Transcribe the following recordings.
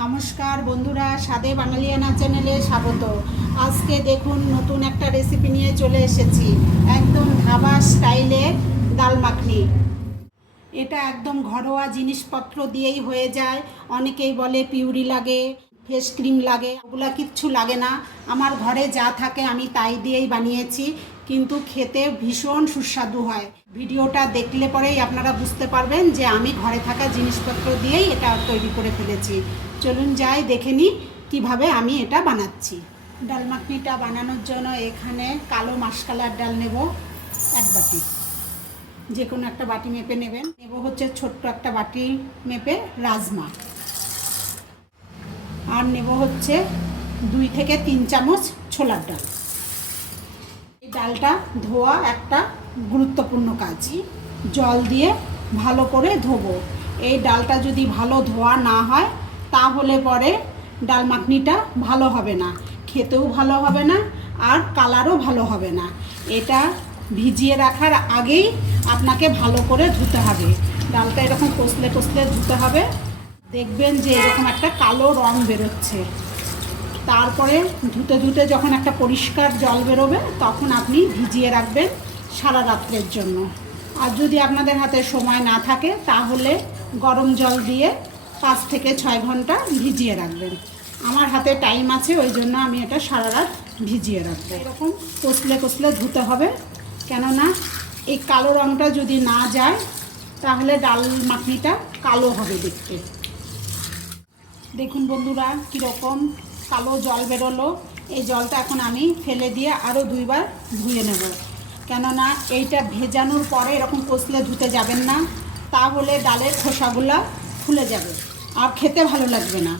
নমস্কার বন্ধুরা, সাদে বাঙালিয়ানা চ্যানেলে স্বাগত। আজকে দেখুন নতুন একটা রেসিপি নিয়ে চলে এসেছি, একদম ধাবা স্টাইলে ডাল মাখনি। এটা একদম ঘরোয়া জিনিসপত্র দিয়েই হয়ে যায়। অনেকেই বলে পিউরি লাগে, ফেস ক্রিম লাগে, ওগুলা কিচ্ছু লাগে না। আমার ঘরে যা থাকে আমি তাই দিয়েই বানিয়েছি। কিন্তু খেতে ভীষণ সুস্বাদু হয়। ভিডিওটা দেখলে পরেই আপনারা বুঝতে পারবেন যে আমি ঘরে থাকা জিনিসপত্র দিয়েই এটা তৈরি করে ফেলেছি। চলুন যাই, দেখে নিই কীভাবে আমি এটা বানাচ্ছি। ডাল মাখনিটা বানানোর জন্য এখানে কালো মাসকালার ডাল নেব এক বাটি। যে কোনো একটা বাটি মেপে নেবেন। নেব হচ্ছে ছোট্ট একটা বাটি মেপে রাজমা। আর নেব হচ্ছে দুই থেকে তিন চামচ ছোলার ডাল। ডালটা ধোয়া একটা গুরুত্বপূর্ণ কাজই জল দিয়ে ভালো করে ধোবো। এই ডালটা যদি ভালো ধোয়া না হয়, তাহলে পরে ডাল মাখনিটা ভালো হবে না। খেতেও ভালো হবে না, আর কালারও ভালো হবে না। এটা ভিজিয়ে রাখার আগেই আপনাকে ভালো করে ধুতে হবে। ডালটা এরকম কষলে কষলে ধুতে হবে। দেখবেন যে এরকম একটা কালো রং বেরোচ্ছে। তারপরে ধুতে ধুতে যখন একটা পরিষ্কার জল বেরোবে, তখন আপনি ভিজিয়ে রাখবেন সারা রাত্রের জন্য। আর যদি আপনাদের হাতে সময় না থাকে, তাহলে গরম জল দিয়ে পাঁচ থেকে ছয় ঘণ্টা ভিজিয়ে রাখবেন। আমার হাতে টাইম আছে, ওই জন্য আমি এটা সারা রাত ভিজিয়ে রাখব। এরকম কষলে কষলে ধুতে হবে। কেননা এই কালো রঙটা যদি না যায়, তাহলে ডাল মাখনিটা কালো হবে দেখতে। দেখুন বন্ধুরা, কীরকম কালো জল বেরোলো। এই জলটা এখন আমি ফেলে দিয়ে আরও দুইবার ধুয়ে নেব। কেননা এইটা ভেজানোর পরে এরকম কষলে ধুতে যাবেন না, তাহলে ডালের খোসাগুলা ফুলে যাবে আর খেতে ভালো লাগবে না।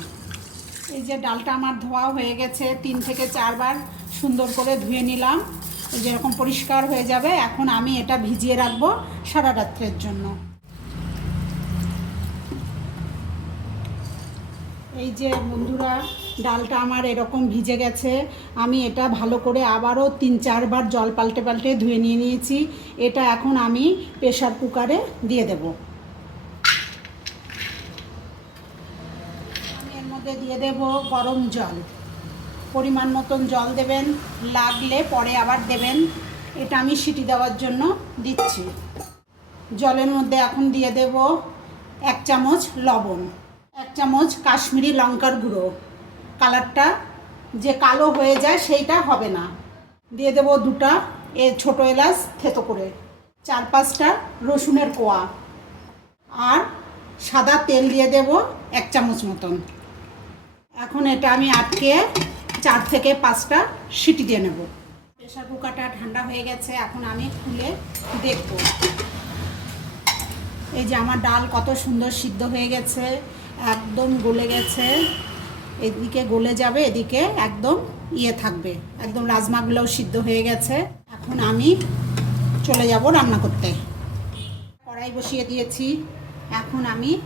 এই যে ডালটা আমার ধোয়া হয়ে গেছে, তিন থেকে চারবার সুন্দর করে ধুয়ে নিলাম। যেরকম পরিষ্কার হয়ে যাবে, এখন আমি এটা ভিজিয়ে রাখব সারা রাত্রের জন্য। এই যে বন্ধুরা, ডালটা আমার এরকম ভিজে গেছে। আমি এটা ভালো করে আবারও তিন চারবার জল পাল্টে পাল্টে ধুয়ে নিয়ে নিয়েছি। এটা এখন আমি প্রেশার কুকারে দিয়ে দেব। এর মধ্যে দিয়ে দেব গরম জল। পরিমাণ মতন জল দেবেন, লাগলে পরে আবার দেবেন। এটা আমি সিটি দেওয়ার জন্য দিচ্ছি। জলের মধ্যে এখন দিয়ে দেব এক চামচ লবণ। চামচ কাশ্মীরি লঙ্কার গুঁড়ো। কালারটা যে কালো হয়ে যায় সেইটা হবে না। দিয়ে দেব দুটা এ ছোটো এলাচ থেতো করে। চার পাঁচটা রসুনের কোয়া। আর সাদা তেল দিয়ে দেব এক চামচ মতন। এখন এটা আমি আটকে চার থেকে পাঁচটা সিটি দিয়ে নেব। প্রেশার কুকারটা ঠান্ডা হয়ে গেছে, এখন আমি খুলে দেখব। এই যে আমার ডাল কত সুন্দর সিদ্ধ হয়ে গেছে। একদম গলে গেছে। এদিকে গলে যাবে, এদিকে একদম ইয়ে থাকবে। একদম রাজমাগুলোও সিদ্ধ হয়ে গেছে। এখন আমি চলে যাব রান্না করতে। কড়াই বসিয়ে দিয়েছি। এখন আমি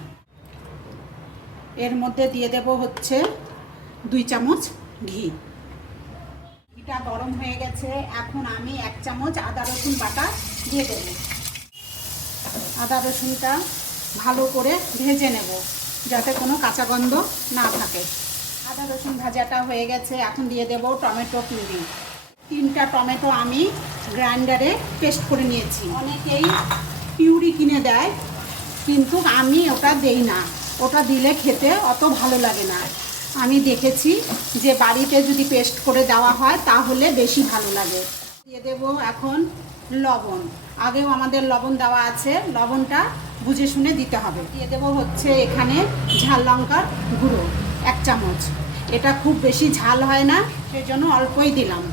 এর মধ্যে দিয়ে দেব হচ্ছে দুই চামচ ঘি। ঘিটা গরম হয়ে গেছে। এখন আমি এক চামচ আদা, রসুন বাটা দিয়ে দেবো। আদা, রসুনটা ভালো করে ভেজে নেব। যাতে কোনো কাঁচা গন্ধ না থাকে। আদা, রসুন ভাজাটা হয়ে গেছে। এখন দিয়ে দেব টমেটো পিউরি তিনটা টমেটো আমি গ্রাইন্ডারে পেস্ট করে নিয়েছি। অনেকেই পিউরি কিনে দেয়, কিন্তু আমি ওটা দেই না। ওটা দিলে খেতে অত ভালো লাগে না। আমি দেখেছি যে বাড়িতে যদি পেস্ট করে দেওয়া হয়, তাহলে বেশি ভালো লাগে। দিয়ে দেব এখন লবণ। আগেও আমাদের লবণ দেওয়া আছে, লবণটা বুঝে শুনে দিতে হবে। দিয়ে দেবো হচ্ছে এখানে ঝাল লঙ্কার গুঁড়ো, এক চামচ। এটা খুব বেশি ঝাল হয় না সেই জন্য অল্পই দিলাম।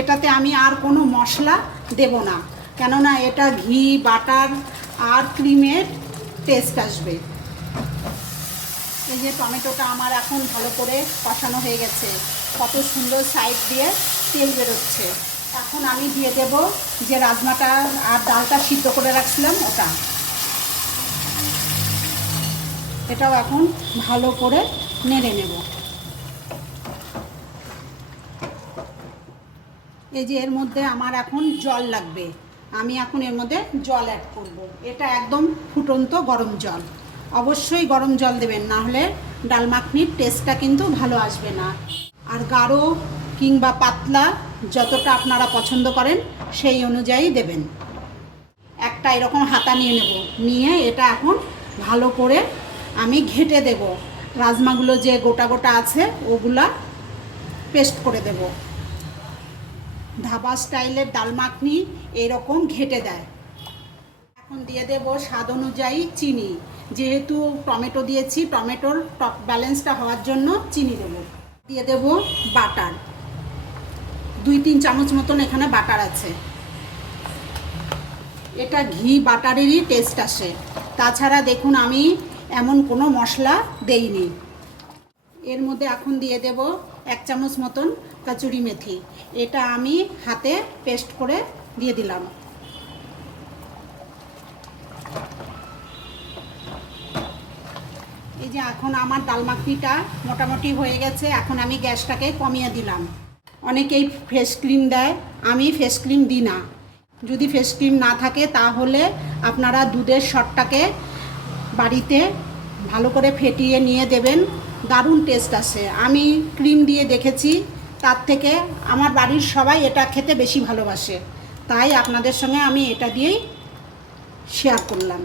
এটাতে আমি আর কোনো মশলা দেব না, কেননা এটা ঘি, বাটার আর ক্রিমের টেস্ট আসবে। এই যে টমেটোটা আমার এখন ভালো করে কষানো হয়ে গেছে। কত সুন্দর সাইড দিয়ে তেল বেরোচ্ছে। এখন আমি দিয়ে দেব যে রাজমাটা আর ডালটা সিদ্ধ করে রাখছিলাম, ওটা। এটাও এখন ভালো করে নেড়ে নেব। এই যে এর মধ্যে আমার এখন জল লাগবে, আমি এখন এর মধ্যে জল অ্যাড করব। এটা একদম ফুটন্ত গরম জল। অবশ্যই গরম জল দেবেন, না হলে ডাল মাখনির টেস্টটা কিন্তু ভালো আসবে না। আর গাঢ় কিংবা পাতলা যতটা আপনারা পছন্দ করেন, সেই অনুযায়ী দেবেন। একটা এরকম হাতা নিয়ে নেব। নিয়ে এটা এখন ভালো করে আমি ঘেটে দেব। রাজমাগুলো যে গোটা গোটা আছে, ওগুলা পেস্ট করে দেব। ধাবা স্টাইলের ডাল মাখনি এরকম ঘেটে দেয়। এখন দিয়ে দেব স্বাদ অনুযায়ী চিনি। যেহেতু টমেটো দিয়েছি, টমেটোর টক ব্যালেন্সটা হওয়ার জন্য চিনি দেব। দিয়ে দেব বাটার। দুই, তিন চামচ মতন এখানে বাটার আছে। এটা ঘি বাটারেরই টেস্ট আসে। তাছাড়া দেখুন আমি এমন কোনো মশলা দেইনি। এর মধ্যে এখন দিয়ে দেব এক চামচ মতন কাচুরি মেথি। এটা আমি হাতে পেস্ট করে দিয়ে দিলাম। এই যে এখন আমার ডাল মাখনিটা মোটামুটি হয়ে গেছে, এখন আমি গ্যাসটাকে কমিয়ে দিলাম। অনেকেই ফেস ক্রিম দেয়, আমি ফেস ক্রিম দিই না। যদি ফেস ক্রিম না থাকে, তাহলে আপনারা দুধের শটটাকে বাড়িতে ভালো করে ফেটিয়ে নিয়ে দেবেন। দারুণ টেস্ট আসে আমি ক্রিম দিয়ে দেখেছি, তার থেকে আমার বাড়ির সবাই এটা খেতে বেশি ভালোবাসে। তাই আপনাদের সঙ্গে আমি এটা দিয়েই শেয়ার করলাম।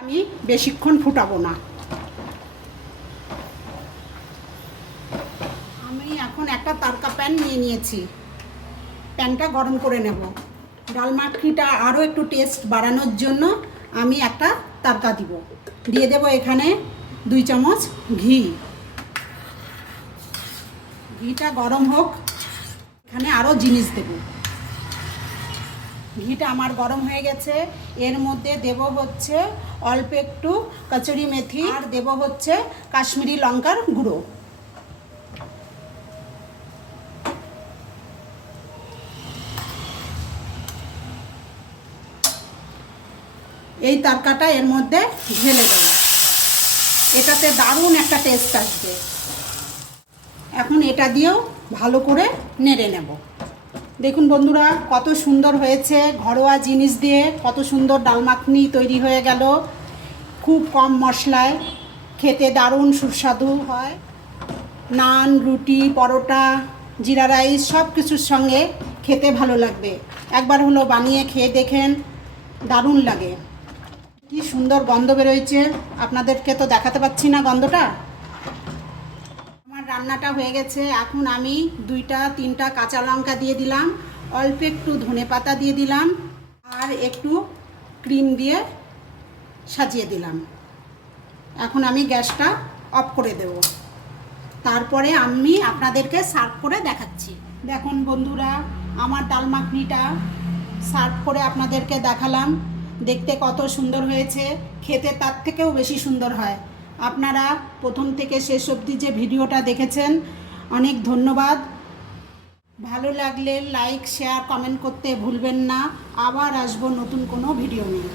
আমি বেশিক্ষণ ফুটাবো না আমি এখন একটা তারকা প্যান নিয়ে নিয়েছি। প্যানটা গরম করে নেব। ডাল মাখনিটা আরও একটু টেস্ট বাড়ানোর জন্য আমি একটা তারকা দিব। দিয়ে দেব এখানে দুই চামচ ঘি। ঘিটা গরম হোক, এখানে আরও জিনিস দেব। ঘিটা আমার গরম হয়ে গেছে। এর মধ্যে দেব হচ্ছে অল্প একটু কচুরি মেথি আর দেব হচ্ছে কাশ্মীরি লঙ্কার গুঁড়ো। এই তরকাটা এর মধ্যে ঢেলে দেবো। এটাতে দারুণ একটা টেস্ট আসবে। এখন এটা দিয়েও ভালো করে নেড়ে নেব। দেখুন বন্ধুরা, কত সুন্দর হয়েছে ঘরোয়া জিনিস দিয়ে, কত সুন্দর ডাল মাখনি তৈরি হয়ে গেল। খুব কম মশলায়, খেতে দারুণ সুস্বাদু হয়। নান, রুটি, পরোটা, জিরা রাইস, সব কিছুর সঙ্গে খেতে ভালো লাগবে। একবার হলো বানিয়ে খেয়ে দেখেন, দারুণ লাগে। কি সুন্দর গন্ধ বেরোয়েছে? আপনাদেরকে তো দেখাতে পাচ্ছি না গন্ধটা। আমার রান্নাটা হয়ে গেছে। এখন আমি দুইটা, তিনটা কাঁচা লঙ্কা দিয়ে দিলাম। অল্প একটু ধনে পাতা দিয়ে দিলাম। আর একটু ক্রিম দিয়ে সাজিয়ে দিলাম। এখন আমি গ্যাসটা অফ করে দেব। তারপরে আমি আপনাদেরকে সার্ভ করে দেখাচ্ছি। দেখুন বন্ধুরা, আমার ডাল মাখনিটা সার্ভ করে আপনাদেরকে দেখালাম। দেখতে কত সুন্দর হয়েছে, খেতে তার থেকেও বেশি সুন্দর হয়। আপনারা প্রথম থেকে শেষ অবধি যে ভিডিওটা দেখেছেন, অনেক ধন্যবাদ। ভালো লাগলে লাইক শেয়ার কমেন্ট করতে ভুলবেন না। আবার আসব নতুন কোনো ভিডিও নিয়ে।